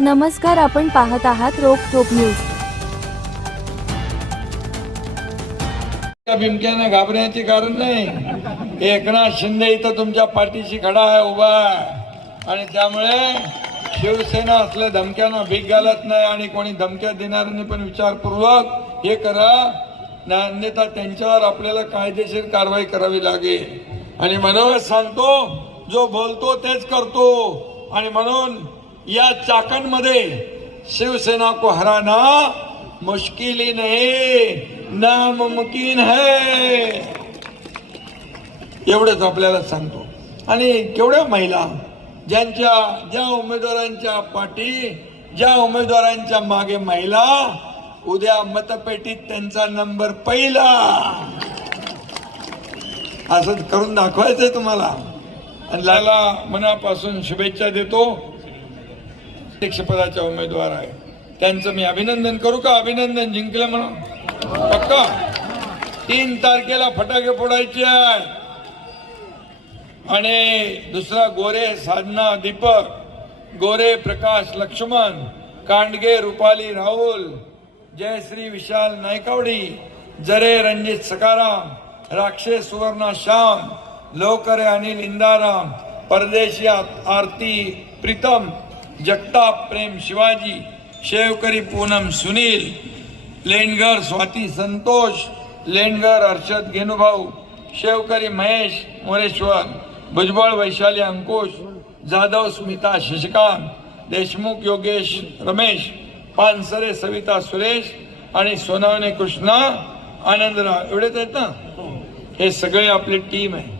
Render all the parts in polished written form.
नमस्कार, आपण पाहत आहात रोकटोक न्यूज। बिमक्याने घाबरण्याचे कारण नाही। एकनाथ शिंदे इथं तुमच्या पाठीशी खडा आहे, उभा आहे, आणि त्यामुळे शिवसेना असल्या धमक्यांना भीक घालत नाही आणि कोणी धमक्या देणाऱ्यांनी पण विचारपूर्वक हे करा, अन्यथा त्यांच्यावर आपल्याला कायदेशीर कारवाई करावी लागेल। आणि म्हणून सांगतो, जो बोलतो तेच करतो, आणि म्हणून या चाकणमध्ये शिवसेना को हराना मुश्किल ही नहीं नामुमकिन है, एवढंच आपल्याला सांगतो। आणि केवढ्या महिला ज्या उमेदवारांच्या पाठी, ज्या उमेदवारांच्या मागे महिला, उद्या मतपेटीत त्यांचा नंबर पहिला, असं करून दाखवायचंय तुम्हाला। आणि लाला मनापासून शुभेच्छा देतो। अध्यक्षपदाच्या उमेदवार आहे, त्यांचं मी अभिनंदन करू का? अभिनंदन, जिंकलं म्हणून पक्का। 3 तारखेला फटाके फोडायचे आहे। आणि दुसरा गोरे साधना दीपक, गोरे प्रकाश लक्ष्मण, कांडगे रुपाली राहुल, जयश्री विशाल नायकावडी, जरे रणजित सकाराम, राक्षे सुवर्णा श्याम, लोकरे अनिल इंदाराम, परदेशी आरती प्रीतम, जगताप प्रेम शिवाजी, शेवकरी पूनम सुनील, लेंडगर स्वाती संतोष, लेंडगर अर्षद घेनुभाऊ, शेवकरी महेश मोरेश्वर, भुजबळ वैशाली अंकुश, जाधव स्मिता शशिकांत, देशमुख योगेश रमेश, पानसरे सविता सुरेश आणि सोनावणे कृष्णा आनंदराव, एवढेच आहेत ना? हे सगळे आपली टीम आहे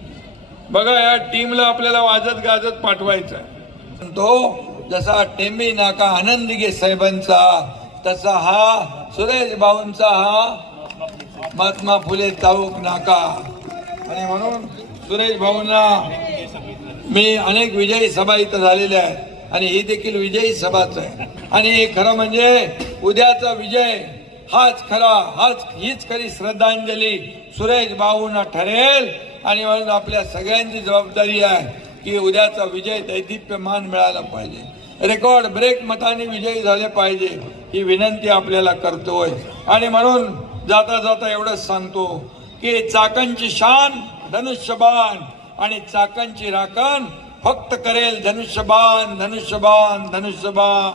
बघा। या टीमला आपल्याला वाजत गाजत पाठवायचं आहे। तो जसा टेंबी नाका आनंदीगे साहेबांचा, तसा हा सुरेश भाऊंचा हा महात्मा फुले चाऊक नाका। आणि म्हणून सुरेश भाऊंना मी अनेक विजयी सभा इथं झालेल्या आहेत, आणि ही देखील विजयी सभाच आहे। आणि खरं म्हणजे उद्याचा विजय हीच खरी श्रद्धांजली सुरेश भाऊंना ठरेल। आणि म्हणून आपल्या सगळ्यांची जबाबदारी आहे की उद्याचा विजय दैदिप्यमान मिळाला पाहिजे, रेकॉर्ड ब्रेक मताने विजयी झाले पाहिजे, ही विनंती आपल्याला करतोय। आणि म्हणून जाता जाता एवढंच सांगतो की चाकणची शान धनुष्यबाण, आणि चाकणची राखण फक्त करेल धनुष्यबाण, धनुष्यबाण, धनुष्यबाण।